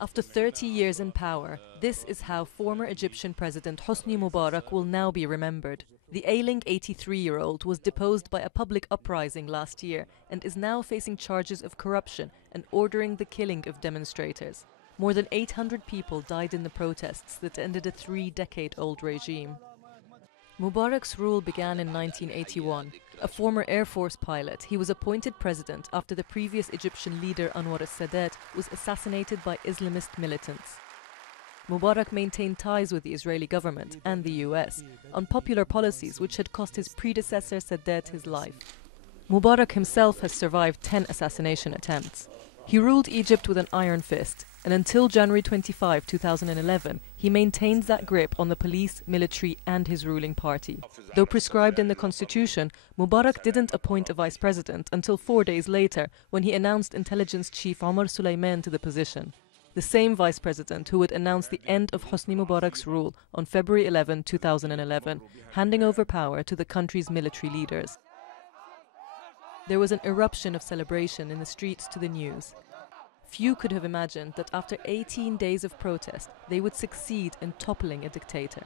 After 30 years in power, this is how former Egyptian President Hosni Mubarak will now be remembered. The ailing 83-year-old was deposed by a public uprising last year and is now facing charges of corruption and ordering the killing of demonstrators. More than 800 people died in the protests that ended a 3-decade-old regime. Mubarak's rule began in 1981. A former Air Force pilot, he was appointed president after the previous Egyptian leader Anwar al-Sadat was assassinated by Islamist militants. Mubarak maintained ties with the Israeli government and the US on popular policies which had cost his predecessor Sadat his life. Mubarak himself has survived 10 assassination attempts. He ruled Egypt with an iron fist, and until January 25, 2011, he maintained that grip on the police, military and his ruling party. Though prescribed in the constitution, Mubarak didn't appoint a vice president until 4 days later, when he announced intelligence chief Omar Suleiman to the position. The same vice president who would announce the end of Hosni Mubarak's rule on February 11, 2011, handing over power to the country's military leaders. There was an eruption of celebration in the streets to the news. Few could have imagined that after 18 days of protest, they would succeed in toppling a dictator.